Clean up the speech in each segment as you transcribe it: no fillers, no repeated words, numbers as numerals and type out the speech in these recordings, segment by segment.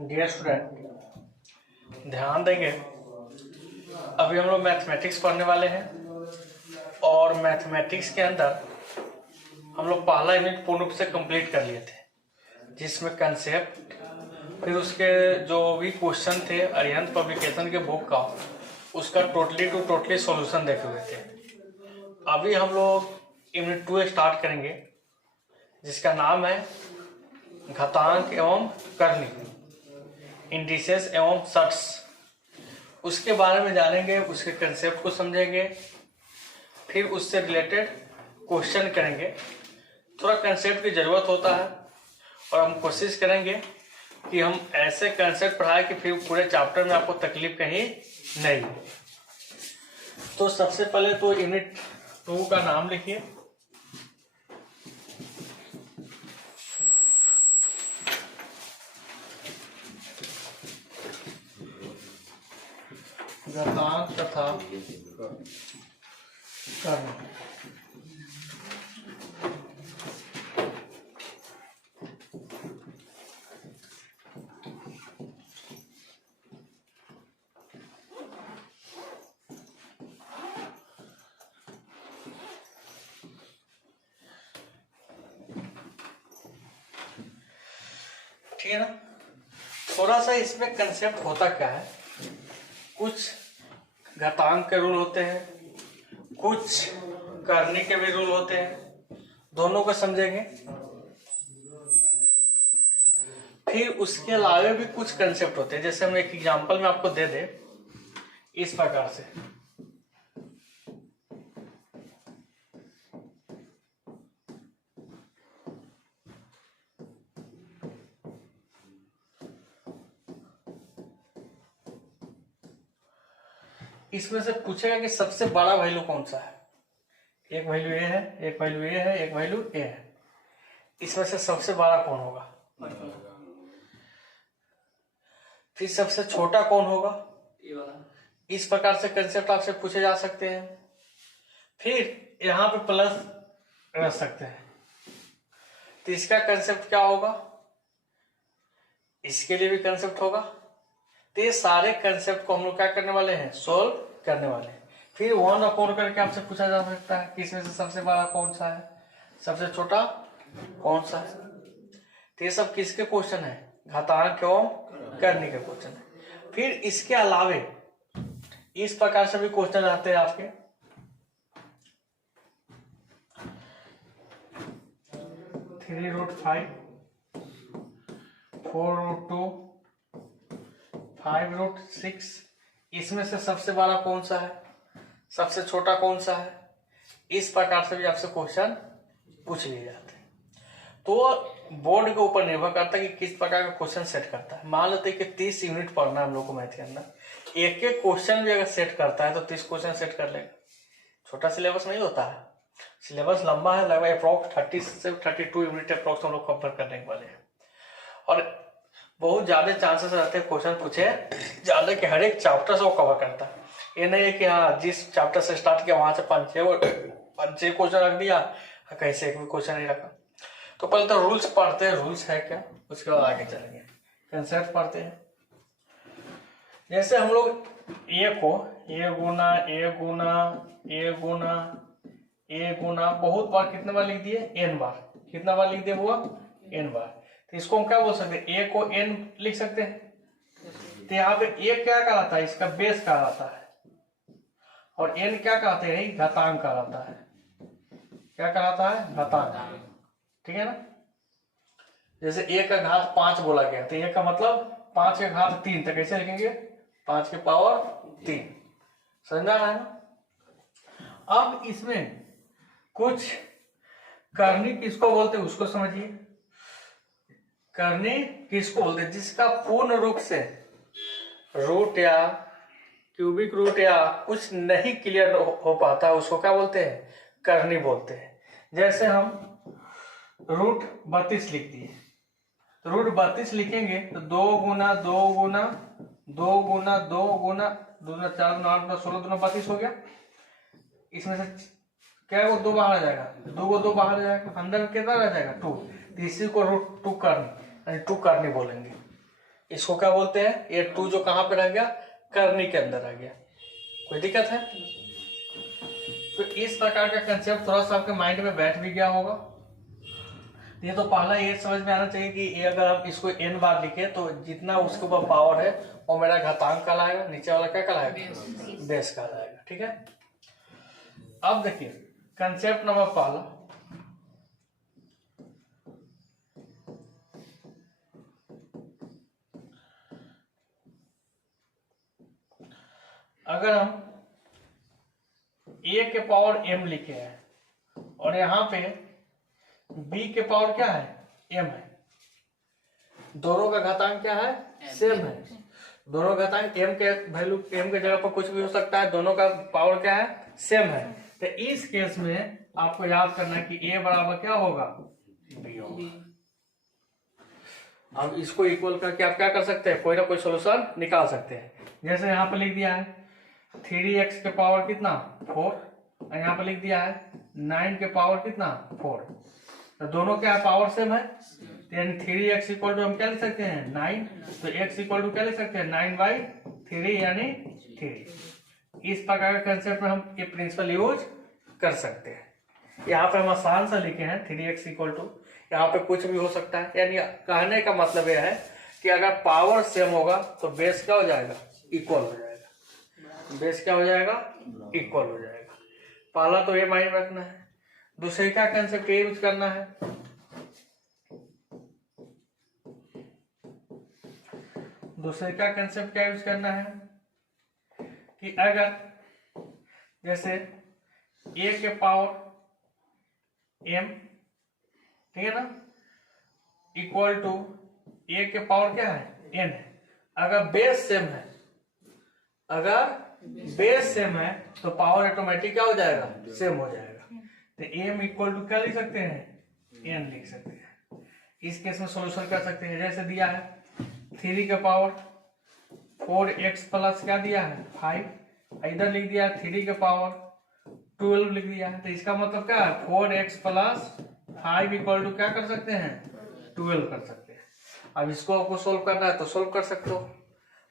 Dear student, ध्यान देंगे। अभी हम लोग मैथमेटिक्स पढ़ने वाले हैं और मैथमेटिक्स के अंदर हम लोग पहला यूनिट पूर्ण रूप से कंप्लीट कर लिए थे, जिसमें कंसेप्ट, फिर उसके जो भी क्वेश्चन थे अरिहंत पब्लिकेशन के बुक का, उसका टोटली सॉल्यूशन देखे हुए थे। अभी हम लोग यूनिट 2 स्टार्ट करेंगे, जिसका नाम है घातांक एवं करनी, इंडिसेस एवं शर्ट्स। उसके बारे में जानेंगे, उसके कंसेप्ट को समझेंगे, फिर उससे रिलेटेड क्वेश्चन करेंगे। थोड़ा कंसेप्ट की ज़रूरत होता है और हम कोशिश करेंगे कि हम ऐसे कंसेप्ट पढ़ाएं कि फिर पूरे चैप्टर में आपको तकलीफ कहीं नहीं। तो सबसे पहले तो यूनिट 2 का नाम लिखिए। घातांक तथा कर्ण। ठीक है ना। थोड़ा सा इसमें कंसेप्ट होता क्या है, कुछ घातांक के रूल होते हैं, कुछ करने के भी रूल होते हैं, दोनों को समझेंगे। फिर उसके अलावा भी कुछ कंसेप्ट होते हैं, जैसे हम एक एग्जांपल में आपको दे दे इस प्रकार से। इसमें से पूछेगा कि सबसे बड़ा वैल्यू कौन सा है। एक वैल्यू ए है, एक वैल्यू ए है, एक वैल्यू ए है। इसमें से सबसे बड़ा कौन होगा? फिर सबसे छोटा कौन होगा? इस प्रकार से कंसेप्ट आपसे पूछे जा सकते हैं। फिर यहाँ पे प्लस रख सकते हैं, तो इसका कंसेप्ट क्या होगा? इसके लिए भी कंसेप्ट होगा। तो ये सारे कंसेप्ट को हम लोग क्या करने वाले हैं? सोल्व करने वाले हैं। फिर 1 अपॉन करके आपसे पूछा जा सकता है कि इसमें से सबसे बड़ा कौन सा है, सबसे छोटा कौन सा है। तो ये सब किसके क्वेश्चन है? घातांक एवं करने के क्वेश्चन है। फिर इसके अलावे इस प्रकार से भी क्वेश्चन आते हैं आपके। 3√5, 4√2, 5√6। इसमें से सबसे बड़ा कौन सा है, सबसे छोटा कौन सा है? इस प्रकार से भी आपसे क्वेश्चन पूछ लिए जाते हैं। तो बोर्ड के ऊपर निर्भर करता है कि किस प्रकार का क्वेश्चन सेट करता है। मान लेते हैं कि 30 यूनिट पढ़ना है हम लोग को मैथ के अंदर, एक एक क्वेश्चन भी अगर सेट करता है तो 30 क्वेश्चन सेट कर लेगा। छोटा सिलेबस नहीं होता है, सिलेबस लंबा है, लगभग अप्रोक्स 30 से 32 यूनिट अप्रोक्स हम लोग कवर करने वाले हैं। और बहुत ज्यादा चांसेस रहते हैं क्वेश्चन पूछे ज्यादा कि हर एक चैप्टर से वो कवर करता है। ये नहीं है कि हाँ जिस चैप्टर से स्टार्ट किया वहां से 5-6 क्वेश्चन रख दिया, कैसे एक भी क्वेश्चन नहीं रखा। तो पहले तो रूल्स पढ़ते हैं, रूल्स है क्या, उसके बाद आगे चलेंगे। कंसेप्ट पढ़ते हैं। जैसे हम लोग ए को ए गुना ए गुना ए गुना ए गुना बहुत बार कितने बार लिख दिए? n बार। कितना बार लिख दिए हुआ? n बार। तो इसको हम क्या बोल सकते हैं? ए को n लिख सकते हैं। तो यहाँ पे ए क्या कहलाता है? इसका बेस कहलाता है। और n क्या कहते हैं? घातांक कहलाता है। क्या कहलाता है? घातांक। ठीक है ना। जैसे ए का घात 5 बोला गया, तो ए का मतलब 5 के घात 3, तो कैसे लिखेंगे? 5 के पावर 3। समझ आ रहा है ना। अब इसमें कुछ करनी किसको बोलते हैं उसको समझिए। करनी किसको बोलते हैं? जिसका पूर्ण रूप से रूट या क्यूबिक रूट या कुछ नहीं क्लियर हो पाता, उसको क्या बोलते हैं? करनी बोलते हैं। जैसे हम रूट 32 लिख दिए, तो रूट 32 लिखेंगे तो 2 गुना 2 गुना 2 गुना 2 गुना 2 4 8 16 2 32 हो गया। इसमें से क्या वो 2 बाहर आ जाएगा, 2 को 2 बाहर आ जाएगा, अंदर कितना रह जाएगा? 2। तो इसी को रूट 2 करनी, यानी 2 करनी बोलेंगे। इसको क्या बोलते हैं, ये 2 जो कहाँ पे रह गया, करनी के अंदर आ गया। कोई दिक्कत है? तो इस प्रकार का कंसेप्ट थोड़ा सा आपके माइंड में बैठ भी गया होगा। ये तो पहला ये समझ में आना चाहिए कि ये अगर हम इसको n बार लिखे तो जितना उसके ऊपर पावर है वो मेरा घातांक कहलाएगा, नीचे वाला क्या कहलाएगा, बेस कहलाएगा। ठीक है, अब देखिए कंसेप्ट नंबर पहला, अगर हम a के पावर m लिखे हैं और यहाँ पे b के पावर क्या है, m है, दोनों का घातांक क्या है, सेम है, दोनों घातांक m के वैल्यू m के जगह पर कुछ भी हो सकता है, दोनों का पावर क्या है, सेम है। तो इस केस में आपको याद करना है कि a बराबर क्या होगा, b होगा। अब इसको इक्वल करके आप क्या कर सकते हैं, कोई ना कोई सोल्यूशन निकाल सकते हैं। जैसे यहाँ पर लिख दिया है 3x के पावर कितना 4, और यहाँ पर लिख दिया है 9 के पावर कितना 4, तो दोनों क्या है, पावर सेम है, यानी 3x इक्वल टू हम क्या लिख सकते हैं 9, तो x इक्वल टू क्या लिख सकते हैं 9/3 यानी 3। इस प्रकार का कंसेप्ट में हम ये प्रिंसिपल यूज कर सकते हैं। यहाँ पे हम आसान सा लिखे हैं 3x इक्वल टू, यहाँ पे कुछ भी हो सकता है, यानी कहने का मतलब यह है कि अगर पावर सेम होगा तो बेस क्या हो जाएगा, इक्वल हो जाएगा, बेस क्या हो जाएगा, इक्वल हो जाएगा। पहला तो ये माइंड रखना है। दूसरे का कंसेप्ट ये यूज करना है, दूसरे का कंसेप्ट क्या यूज करना है कि अगर जैसे a के पावर m, ठीक है ना, इक्वल टू a के पावर क्या है n है, अगर बेस सेम है, अगर बेस सेम है तो पावर ऑटोमेटिक क्या हो जाएगा, सेम हो जाएगा। तो m इक्वल टू क्या लिख सकते हैं, n लिख सकते हैं। इस केस में सॉल्यूशन कर सकते हैं, जैसे दिया है 3 के पावर 4x प्लस क्या दिया है 5, इधर लिख दिया 3 के पावर 12 लिख दिया है, तो इसका मतलब क्या है 4x प्लस 5 इक्वल टू क्या कर सकते हैं 12 कर सकते हैं। अब इसको आपको सोल्व करना है तो सोल्व कर सकते हो।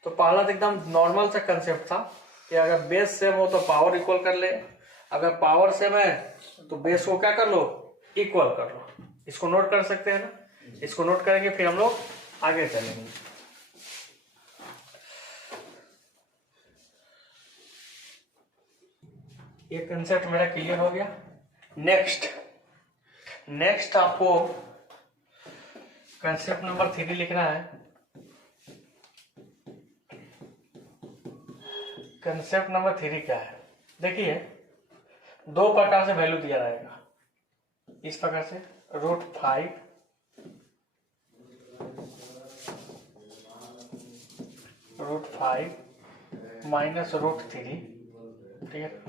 तो पहला तो एकदम नॉर्मल सा कंसेप्ट था कि अगर बेस सेम हो तो पावर इक्वल कर ले, अगर पावर सेम है तो बेस को क्या कर लो, इक्वल कर लो। इसको नोट कर सकते हैं ना, इसको नोट करेंगे फिर हम लोग आगे चलेंगे। ये कंसेप्ट मेरा क्लियर हो गया। नेक्स्ट आपको कंसेप्ट नंबर 3 लिखना है। कंसेप्ट नंबर 3 क्या है, देखिए 2 प्रकार से वैल्यू दिया रहेगा, इस प्रकार से √5 माइनस √3, ठीक है,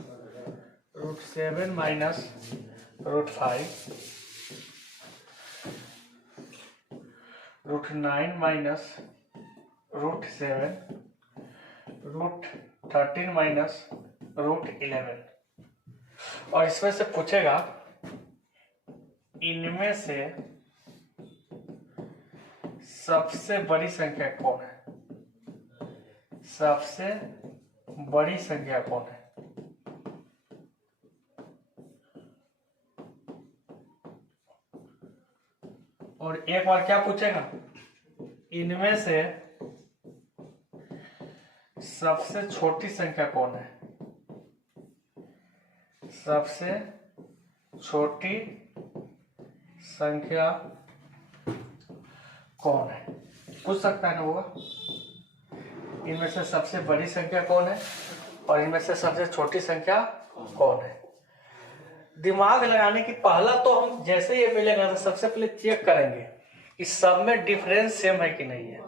√7 माइनस √5, √9 माइनस √7, √13 माइनस √11। और इसमें से पूछेगा इनमें से सबसे बड़ी संख्या कौन है, सबसे बड़ी संख्या कौन है। और एक बार क्या पूछेगा, इनमें से सबसे छोटी संख्या कौन है, सबसे छोटी संख्या कौन है, पूछ सकता है ना होगा। इनमें से सबसे बड़ी संख्या कौन है और इनमें से सबसे छोटी संख्या कौन है। दिमाग लगाने की पहला तो हम जैसे ये मिलेगा तो सबसे पहले चेक करेंगे कि सब में डिफरेंस सेम है कि नहीं है।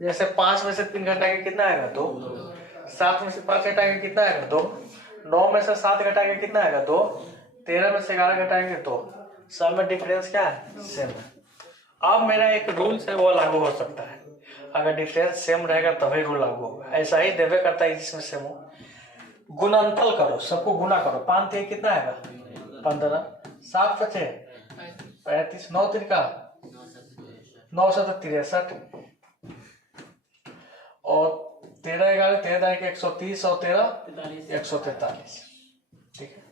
जैसे 5 में से 3 घटा के कितना आएगा 2, 7 में से 5 घटा के कितना आएगा 2, 9 में से 7 घटा के कितना आएगा 2, 13 में से 11 घटाएंगे तो सब में डिफरेंस क्या है, सेम है। अब मेरा एक रूल्स है वो लागू हो सकता है, अगर डिफरेंस सेम रहेगा तभी रूल लागू होगा। ऐसा ही देवे करता है जिसमें सेम हो। गुणनफल करो, सबको गुना करो, 5 3 कितना आएगा 15, 7 5 35, 9 3 का 9 7 63, 13 11 13 के 130 और 13 143। ठीक है,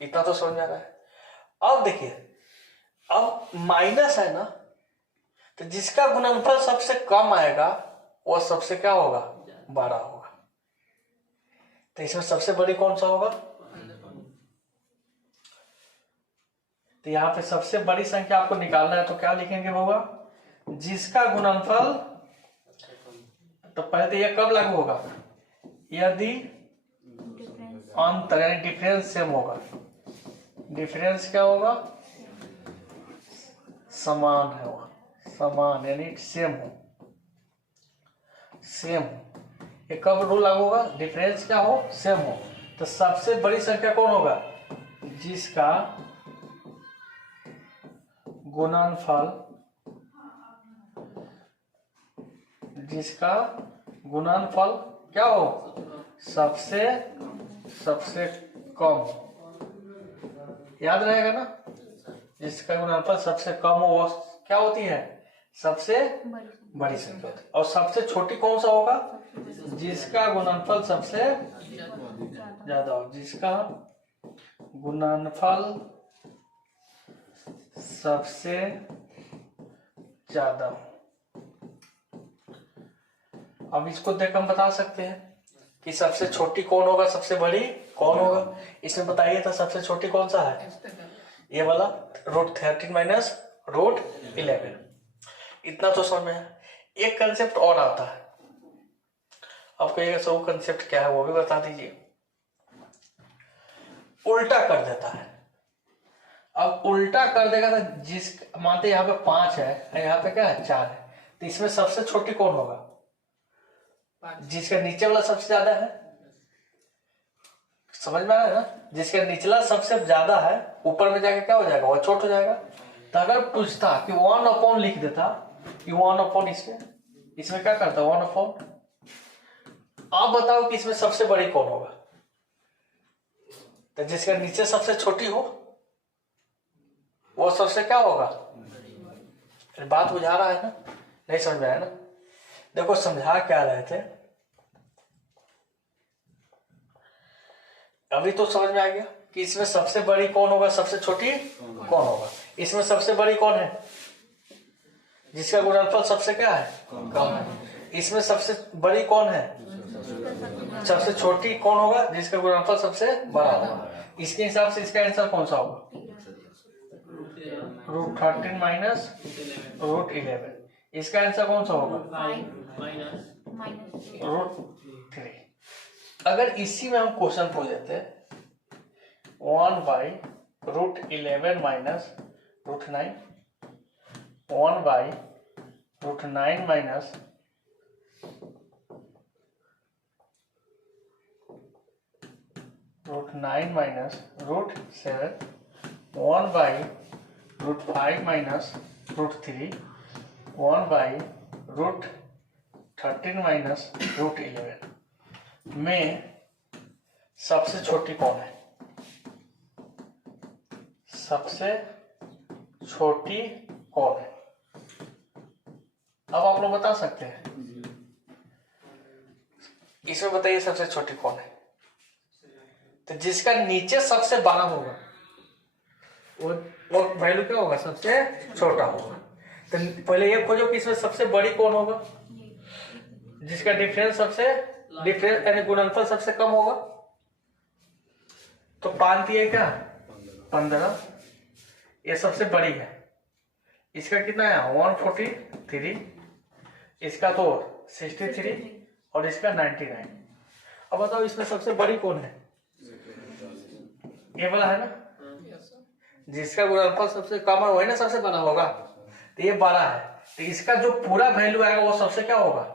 इतना तो समझ आ रहा है। अब देखिए, अब माइनस है ना, तो जिसका गुणनफल सबसे कम आएगा वो सबसे क्या होगा, बड़ा होगा। तो इसमें सबसे बड़ी कौन सा होगा, तो यहाँ पे सबसे बड़ी संख्या आपको निकालना है, तो क्या लिखेंगे होगा, जिसका गुणनफल, तो पहले तो यह कब लागू होगा, यदि अंतर यानी डिफरेंस सेम होगा। डिफरेंस क्या होगा, समान है, वह समान यानी सेम हो, सेम हो। ये कब रूल लागू होगा, डिफरेंस क्या हो, सेम हो। तो सबसे बड़ी संख्या कौन होगा, जिसका गुणनफल, जिसका गुणनफल क्या हो, सबसे कम। याद रहेगा ना, जिसका गुणनफल सबसे कम हो वो क्या होती है, सबसे बड़ी संख्या होती है। और सबसे छोटी कौन सा होगा, जिसका गुणनफल सबसे ज्यादा हो, जिसका गुणनफल सबसे ज्यादा हो। अब इसको देख हम बता सकते हैं कि सबसे छोटी कौन होगा, सबसे बड़ी कौन होगा। इसमें बताइए तो सबसे छोटी कौन सा है, ये वाला √13 माइनस √11। इतना तो समझ में है। एक कंसेप्ट और आता है, आपको ये सब कंसेप्ट क्या है वो भी बता दीजिए। उल्टा कर देता है। अब उल्टा कर देगा तो जिस, मानते यहाँ पे 5 है, यहाँ पे क्या है 4 है, तो इसमें सबसे छोटी कौन होगा, जिसका नीचे वाला सबसे ज्यादा है। समझ में आ रहा है ना, जिसका निचला सबसे ज्यादा है, ऊपर में जाके क्या हो जाएगा, वो छोट हो जाएगा। तो अगर पूछता कि 1/, लिख देता कि 1/, इसमें क्या करता 1/। आप बताओ कि इसमें सबसे बड़ी कौन होगा, तो जिसका नीचे सबसे छोटी हो वो सबसे क्या होगा। बात बुझा रहा है ना, नहीं समझ में आया ना। देखो समझा क्या रहे थे, अभी तो समझ में आ गया कि इसमें सबसे बड़ी कौन होगा, सबसे छोटी कौन होगा। इसमें सबसे बड़ी कौन है, जिसका गुणनफल सबसे क्या है, कम है। इसमें सबसे बड़ी कौन है, सबसे छोटी कौन होगा, जिसका गुणनफल सबसे बड़ा होगा। इसके हिसाब से इसका आंसर कौन सा होगा, √13 माइनस √11। इसका आंसर कौन सा होगा, √3। अगर इसी में हम क्वेश्चन पूछ देते 1/√11 minus √9, 1/√9 minus √9 minus √7, 1/√5 minus √3, 1/√13 minus √11 में सबसे छोटी कौन है, सबसे छोटी कौन है। अब आप लोग बता सकते हैं, इसमें बताइए सबसे छोटी कौन है। तो जिसका नीचे सबसे बड़ा होगा वो वैल्यू क्या होगा, सबसे छोटा होगा। तो पहले ये खोजो कि इसमें सबसे बड़ी कौन होगा, जिसका डिफरेंस यानी गुणनफल सबसे कम होगा। तो 5 दिए क्या, 15, ये सबसे बड़ी है। इसका कितना है 143, इसका तो 63 और इसका 99। अब बताओ इसमें सबसे बड़ी कौन है, ये वाला है ना, जिसका गुणनफल सबसे कम है वही ना सबसे बड़ा होगा। तो ये बड़ा है, तो इसका जो पूरा वैल्यू आएगा वो सबसे क्या होगा,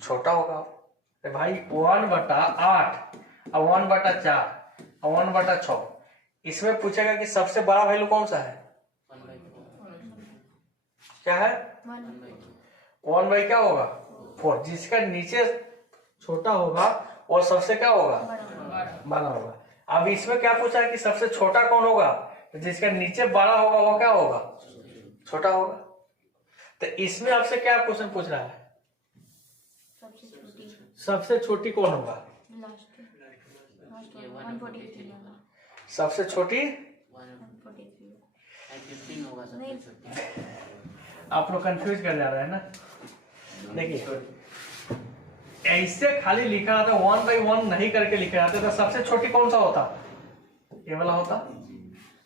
छोटा होगा। तो भाई 1/8 और 1/4 और 1/6, इसमें पूछेगा कि सबसे बड़ा वैल्यू कौन सा है, क्या है 1/, क्या होगा 4। जिसका नीचे छोटा होगा वो सबसे क्या होगा, बड़ा होगा। अब इसमें क्या पूछा है कि सबसे छोटा कौन होगा, तो जिसका नीचे बड़ा होगा वो क्या होगा, छोटा होगा। तो इसमें आपसे क्या क्वेश्चन पूछ रहा है, सबसे छोटी कौन होगा? सबसे छोटी 143 होगा सबसे छोटी। आप लोग कंफ्यूज कर जा रहे हैं ना। देखिए ऐसे खाली लिखा आता 1/1 नहीं करके लिखा जाता तो सबसे छोटी कौन सा होता? ये वाला होता।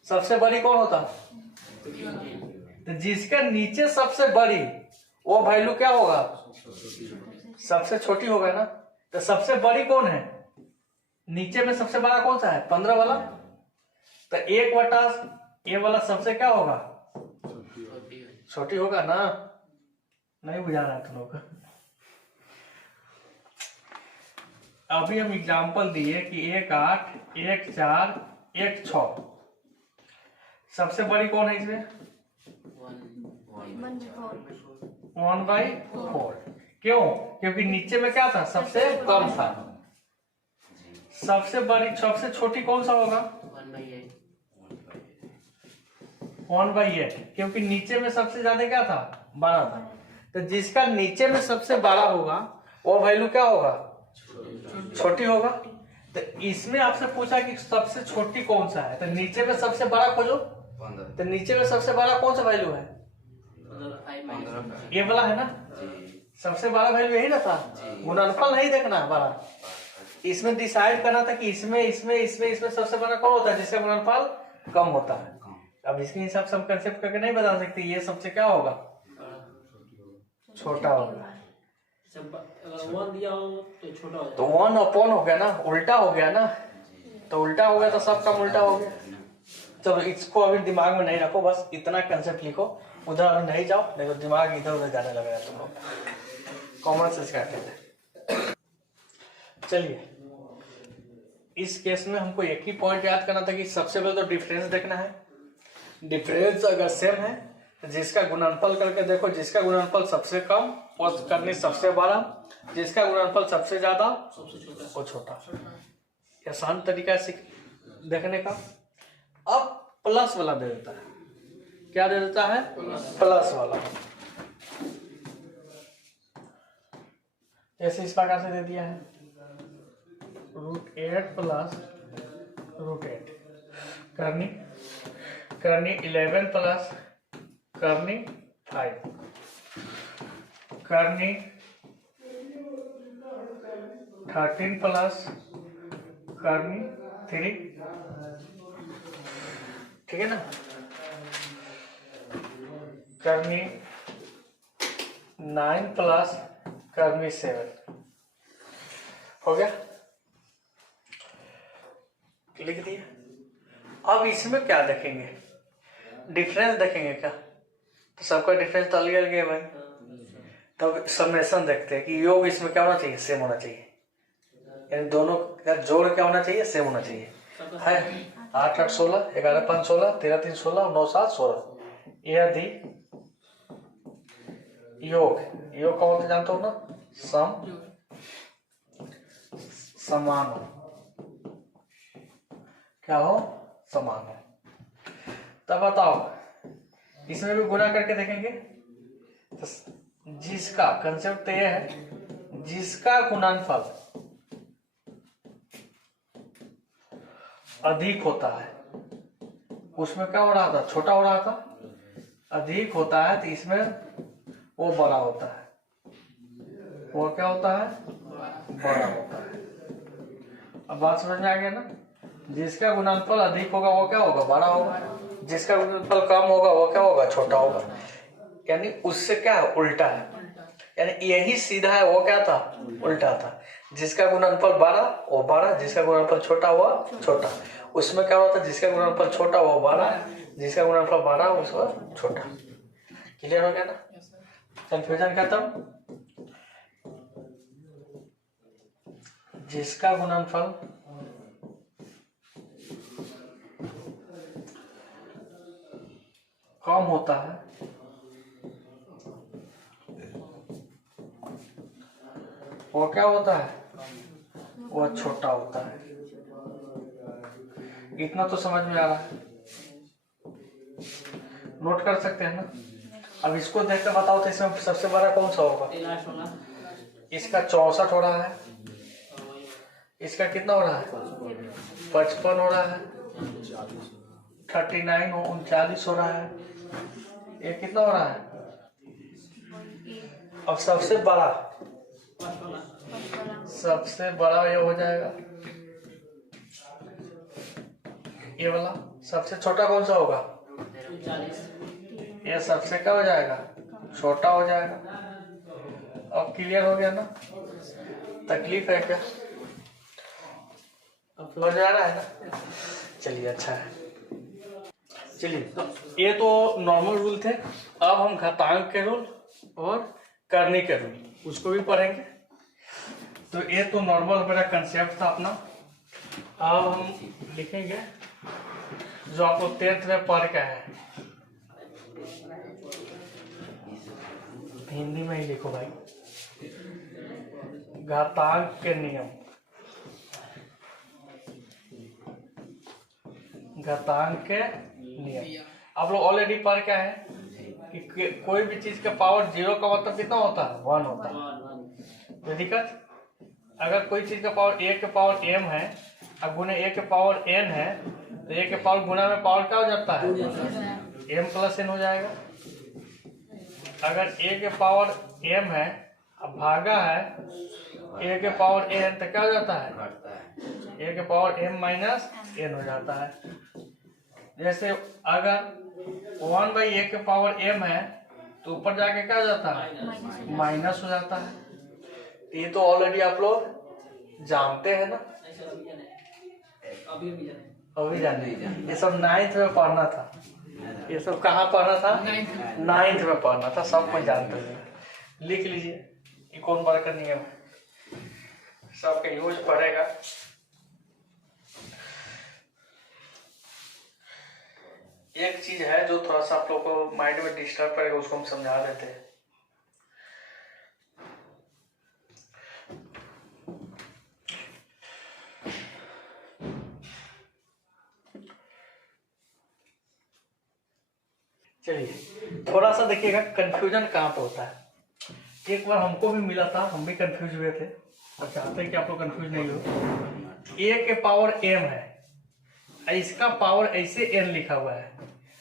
सबसे बड़ी कौन होता? तो जिसका नीचे सबसे बड़ी वो वैल्यू क्या होगा? सबसे छोटी होगा ना। तो सबसे बड़ी कौन है? नीचे में सबसे बड़ा कौन सा है? 15 वाला। तो 1/, ये वाला सबसे क्या होगा? छोटी होगा ना। नहीं बुझा रहा तुम लोग। अभी हम एग्जांपल दिए कि 1 8 1 4 1 6 सबसे बड़ी कौन है इसमें? 1/4। क्यों? क्योंकि नीचे में क्या था? सबसे कम था। सबसे बड़ी सबसे छोटी कौन सा होगा? 1/8 क्योंकि नीचे में सबसे ज्यादा क्या था? बड़ा था। तो जिसका नीचे में सबसे बड़ा होगा वो वैल्यू क्या होगा? छोटी होगा। तो इसमें आपसे पूछा कि सबसे छोटी कौन सा है, तो नीचे में सबसे बड़ा खोजो। तो नीचे में सबसे बड़ा कौन सा वैल्यू है? ये वाला है ना। सबसे बड़ा वैल्यू यही ना था। गुणनफल नहीं देखना बड़ा, इसमें डिसाइड करना था कि इसमें सबसे बड़ा कौन होता है जिसका गुणनफल कम होता है। अब इसके हिसाब से हम कंसेप्ट करके नहीं बता सकते ये सबसे क्या होगा? छोटा होगा। अगर 1 दिया हो तो छोटा हो जाएगा। तो 1/, हो गया ना, उल्टा हो गया ना। तो उल्टा हो गया तो सब काम उल्टा हो गया। चलो इसको अभी दिमाग में नहीं रखो, बस इतना कंसेप्ट लिखो। उधर अभी नहीं जाओ, नहीं तो दिमाग इधर उधर जाने लगेगा तुम लोग। कॉमन सेंस का कहते हैं। चलिए इस केस में हमको एक ही पॉइंट याद करना था कि सबसे पहले तो डिफरेंस देखना है। डिफरेंस अगर सेम है तो जिसका गुणनफल करके देखो, जिसका गुणनफल सबसे कम और करनी सबसे बड़ा, जिसका गुणनफल सबसे ज्यादा वो छोटा। आसान तरीका से देखने का। अब प्लस वाला दे देता है। क्या दे देता है? प्लस वाला। जैसे इस प्रकार से दे दिया है √8 प्लस √8 करनी 11 प्लस करनी 5 करनी 13 प्लस करनी 3। ठीक है ना। करनी 9 प्लस करनी 7 हो गया। लिख दिया। अब इसमें क्या देखेंगे? डिफरेंस देखेंगे क्या? तो सबका डिफरेंस तो अलग अलग है भाई। तब समेशन देखते हैं कि योग इसमें क्या होना चाहिए? सेम होना चाहिए। यानी दोनों का जोड़ क्या होना चाहिए? सेम होना चाहिए। है 8 8 16 11 5 16 13 3 16 9 7 16। यदि योग का मतलब जानते हो ना? समान हो। क्या हो? समान हो। तब बताओ इसमें भी गुणा करके देखेंगे। तो जिसका कंसेप्ट यह है, जिसका गुणनफल अधिक होता है उसमें क्या हो रहा था? छोटा हो रहा था। अधिक होता है तो इसमें वो बड़ा होता है। वो क्या होता है? बड़ा होता है। अब बात समझ में आ गया ना। जिसका गुणनफल अधिक होगा वो क्या होगा? बड़ा होगा। जिसका गुणनफल कम होगा वो क्या होगा? छोटा होगा। यानी उससे क्या है? उल्टा है। यानी यही सीधा है, वो क्या था? उल्टा था। जिसका गुणनफल बड़ा वो बड़ा, जिसका गुणनफल छोटा हुआ छोटा। उसमें क्या होता है? जिसका गुणनफल छोटा वो बड़ा, जिसका गुणनफल बड़ा उसका छोटा। क्लियर हो गया ना? कंफ्यूजन खत्म। जिसका गुणनफल कम होता है वो क्या होता है? वो छोटा होता है। इतना तो समझ में आ रहा है। नोट कर सकते हैं ना। अब इसको देखकर बताओ तो इसमें सबसे बड़ा कौन सा होगा? इसका 64 हो रहा है, इसका कितना हो रहा है 55 हो रहा है, 39 39 हो रहा है, ये कितना हो रहा है। अब सबसे बड़ा ये हो जाएगा ये वाला। सबसे छोटा कौन सा होगा, 40। ये सबसे क्या हो जाएगा, छोटा हो जाएगा। अब क्लियर हो गया ना, तकलीफ है क्या, अब हो जा रहा है ना। चलिए अच्छा है। चलिए ये तो नॉर्मल रूल थे, अब हम घातांक के रूल और करने के रूल उसको भी पढ़ेंगे। तो ये तो नॉर्मल मेरा कंसेप्ट था अपना। अब हम लिखेंगे जो आपको 10th में पढ़ के है, हिंदी में ही लिखो भाई। घातांक के नियम, घातांक के नियम आप लोग ऑलरेडी पढ़ के हैं कि कोई भी चीज का पावर 0 का मतलब कितना होता है 1 होता है। कोई दिक्कत, अगर कोई चीज का पावर a के पावर m है और गुने a के पावर n है तो a के पावर गुना में पावर क्या हो जाता है m प्लस n हो जाएगा। अगर a के पावर m है अब भागा है a के पावर n तो क्या हो जाता है a के पावर m माइनस n हो जाता है। जैसे अगर 1/a के पावर m है तो ऊपर जाके क्या हो जाता है माइनस हो जाता है। ये तो ऑलरेडी आप लोग जानते हैं ना, अभी जाने ये सब 9th में पढ़ना था, ये सब कहाँ पढ़ना था 9th में पढ़ना था, सब कोई जानते हैं। लिख लीजिए ये कौन बार का नियम है, सबका यूज पड़ेगा। एक चीज है जो थोड़ा सा आप लोग को माइंड में डिस्टर्ब करेगा, उसको हम समझा देते हैं। चलिए थोड़ा सा देखिएगा कंफ्यूजन कहाँ पे होता है। एक बार हमको भी मिला था, हम भी कंफ्यूज हुए थे, और चाहते हैं कि आप लोग कंफ्यूज नहीं हो। a के पावर m है, इसका पावर ऐसे n लिखा हुआ है,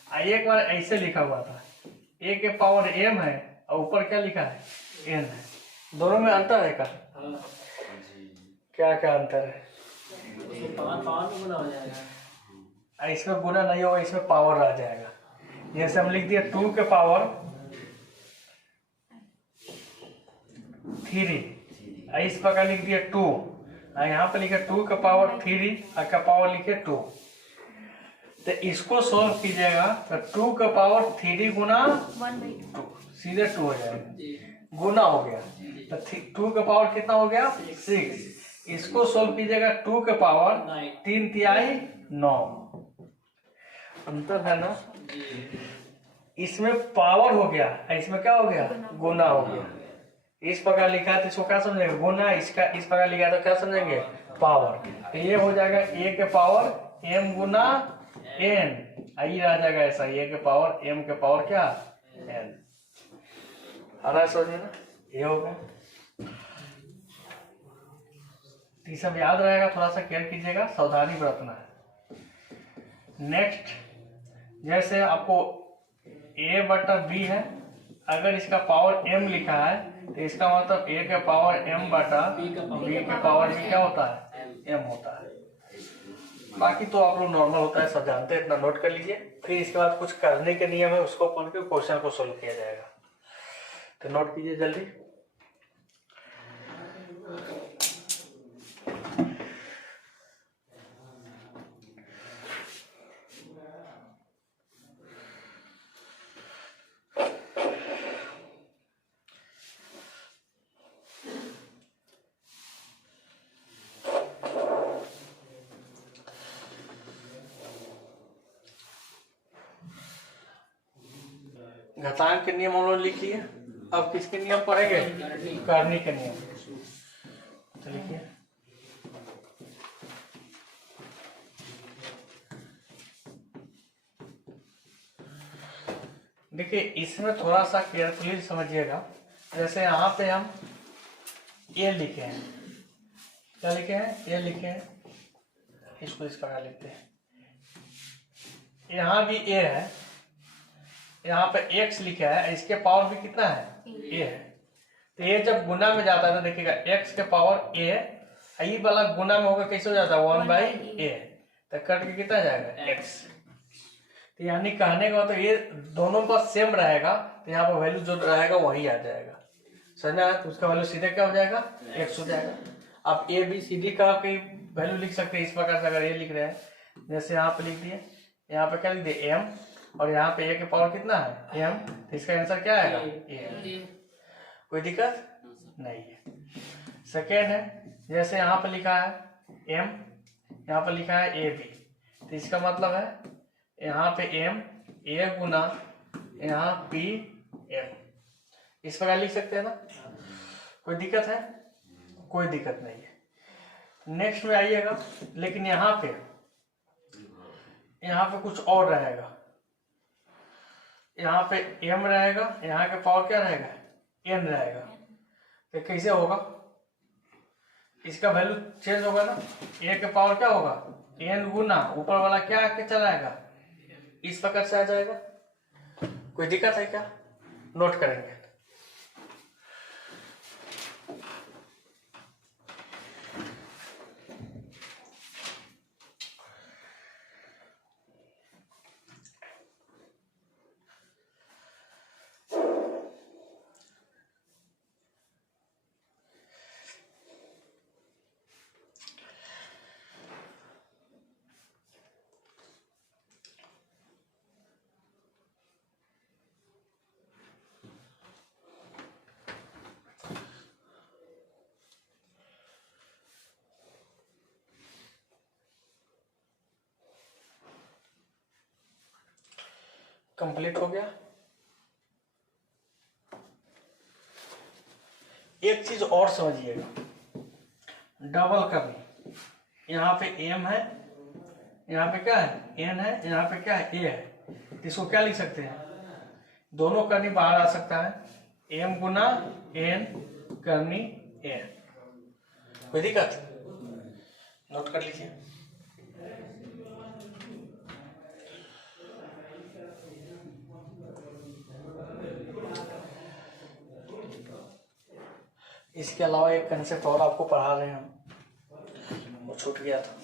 एक बार ऐसे लिखा हुआ था a के पावर m है और ऊपर क्या लिखा है n है। दोनों में अंतर है का, क्या क्या अंतर है, पावर में गुना हो जाएगा, इसमें गुना नहीं होगा, इसमें पावर आ जाएगा। जैसे हम लिख दिए 2 के पावर 3, इस प्रकार लिख दिए 2, यहाँ पे लिखे 2 के पावर 3 और का पावर लिखे 2। तो इसको सोल्व कीजिएगा तो 2 का पावर 3 गुना 2 सीधे 2 हो जाएगा, गुना हो गया तो 2 का पावर कितना हो गया 6। इसको सोल्व कीजिएगा 2 के पावर 3 तिहाई 9, अंतर है ना। इसमें पावर हो गया, इसमें क्या हो गया गुना हो गया। इस प्रकार लिखा है तो इसको क्या समझेंगे गुना, इसका इस प्रकार लिखा है तो क्या समझेंगे पावर। तो ये हो जाएगा a के पावर m गुना n, आई आ जाएगा ऐसा, a के पावर m के पावर क्या n। आ रहा है समझिए ना, ये हो गया। तो सब याद रहेगा, थोड़ा सा केयर कीजिएगा, सावधानी बरतना है। नेक्स्ट जैसे आपको a/b है, अगर इसका पावर m लिखा है तो इसका मतलब a के पावर m बटा b के पावर में क्या होता है m होता है। बाकी तो आप लोग नॉर्मल होता है, सब जानते हैं, इतना नोट कर लीजिए। फिर इसके बाद कुछ करने के नियम है, उसको पढ़ के क्वेश्चन को सोल्व किया जाएगा, तो नोट कीजिए जल्दी। घातांक के नियम हम लोग लिख लिए, अब किसके नियम पढ़ेंगे करनी के नियम। तो लिखिए देखिए इसमें थोड़ा सा केयरफुली समझिएगा। जैसे यहाँ पे हम ए लिखे हैं, क्या लिखे हैं, ए लिखे हैं, इसको इस प्रकार लिखते हैं। यहाँ भी ए है, यहाँ पे x लिखा है, इसके पावर भी कितना है, ए है। तो ये जब गुना में जाता है तो देखिएगा x के पावर ए, ये वाला गुना में होगा कैसे हो जाता है 1/a, तो कट के कितना जाएगा x। तो यानी कहने का तो ये दोनों पर सेम रहेगा, तो यहाँ पर वैल्यू जो रहेगा वही आ जाएगा, समझ में आया। तो उसका वैल्यू सीधे क्या हो जाएगा, x हो जाएगा। आप ए बी सी डी का कोई वैल्यू लिख सकते हैं इस प्रकार से, अगर ये लिख रहे हैं जैसे यहाँ पे लिख दिए, यहाँ पे क्या लिख दिए m, और यहाँ पे ए के पावर कितना है m, तो इसका आंसर क्या आएगा a। कोई दिक्कत नहीं है। सेकेंड है, जैसे यहाँ पे लिखा है m, यहाँ पे लिखा है ए बी, तो इसका मतलब है यहाँ पे m a गुना यहाँ p m, इस प्रकार लिख सकते हैं ना। कोई दिक्कत है, कोई दिक्कत नहीं है। नेक्स्ट में आइएगा, लेकिन यहाँ पे कुछ और रहेगा, यहाँ पे m रहेगा, यहाँ के पावर क्या रहेगा n रहेगा। तो कैसे होगा, इसका वैल्यू चेंज होगा ना, a के पावर क्या होगा n गुना ऊपर वाला क्या आके चला आएगा, इस प्रकार से आ जाएगा। कोई दिक्कत है क्या, नोट करेंगे। कंप्लीट हो गया। एक चीज और समझिएगा, डबल करनी, यहाँ पे m है, यहाँ पे क्या है n है, यहाँ पे क्या है a है, तो इसको क्या लिख सकते हैं, दोनों करनी बाहर आ सकता है, m गुना n करनी a। कोई दिक्कत, नोट कर लीजिए। इसके अलावा एक कंसेप्ट और आपको पढ़ा रहे हैं हम, वो छूट गया था।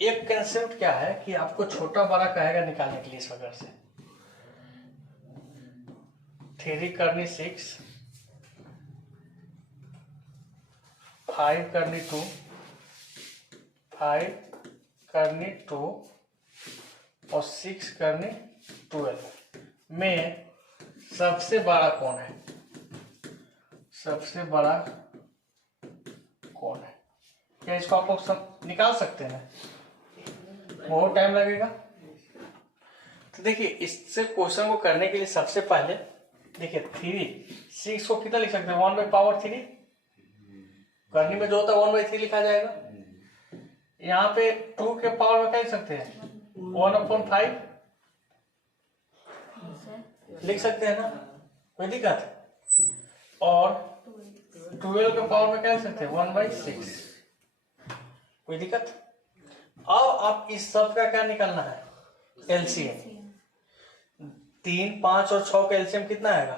एक कंसेप्ट क्या है कि आपको छोटा बड़ा कहेगा निकालने के लिए इस प्रकार से, 3 करनी 6, 5 करनी 2, 5 करनी 2 और 6 करनी 12 में सबसे बड़ा कौन है, सबसे बड़ा कौन है। क्या इसको आप लोग निकाल सकते हैं, बहुत टाइम लगेगा। तो देखिए इससे क्वेश्चन को करने के लिए सबसे पहले देखिए 6 को कितना लिख सकते हैं 1/3, करनी में जो होता है 1/3 लिखा जाएगा। यहाँ पे 2 के पावर में क्या लिख सकते हैं 1/5 लिख सकते हैं ना, कोई दिक्कत। और 12 के पावर में क्या लिख सकते हैं 1/6, कोई दिक्कत। अब आप इस सब का क्या निकालना है एलसीएम, 3, 5 और 6 का एलसीएम कितना आएगा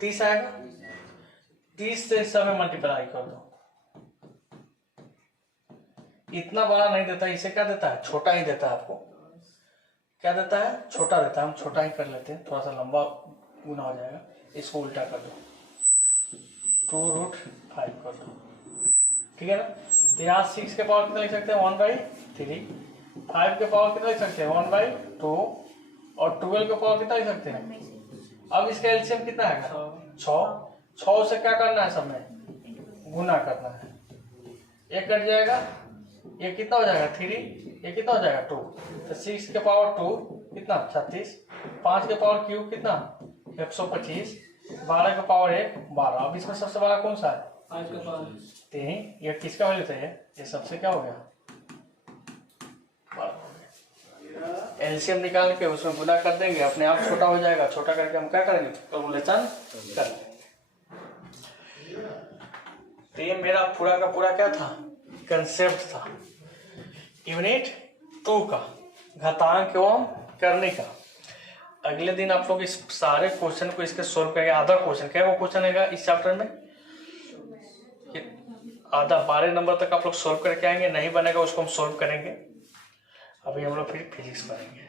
30 आएगा। 30 से इस समय मल्टीप्लाई कर दो, इतना बड़ा नहीं देता, इसे क्या देता है छोटा ही देता है। आपको क्या देता है छोटा देता है, हम छोटा ही कर लेते हैं, थोड़ा सा लंबा गुना हो जाएगा। इसको उल्टा कर दो, 2√5 कर दो, ठीक है ना। तो यहाँ 6 के पावर कितना लिख सकते हैं 1/3, 5 के पावर कितना लिख सकते हैं 1/2 और 12 के पावर कितना लिख सकते हैं। अब इसका एलसीएम कितना है 6 से क्या करना है सब में गुना करना है, एक कट जाएगा, ये कितना हो जाएगा 3, ये कितना हो जाएगा 2, तो 6 के पावर 2 कितना 36, 5 के पावर क्यूब कितना 125, 12 के पावर 1 12। अब इसमें सबसे बड़ा कौन सा है 5 का पावर 3। ये किसका वैल्यू था ये सबसे क्या हो गया एलसीएम निकाल के उसमें गुना कर देंगे, अपने आप छोटा हो जाएगा। छोटा करके हम क्या करेंगे कैलकुलेशन कर देंगे। तो ये मेरा पूरा का पूरा क्या था कंसेप्ट था यूनिट 2 का, घातांक एवं करने का। अगले दिन आप लोग इस सारे क्वेश्चन को इसके सोल्व करेंगे। आधा क्वेश्चन क्या वो क्वेश्चन है इस चैप्टर में आधा 12 नंबर तक आप लोग सोल्व करके आएंगे। नहीं बनेगा उसको हम सोल्व करेंगे। अभी हम लोग फिर फिजिक्स पढ़ेंगे।